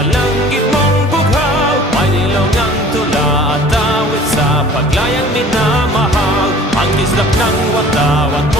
Sa langit mong bughaw, may nilong ang tula at awit sa paglayang minamahal. Ang kislap ng watawat mo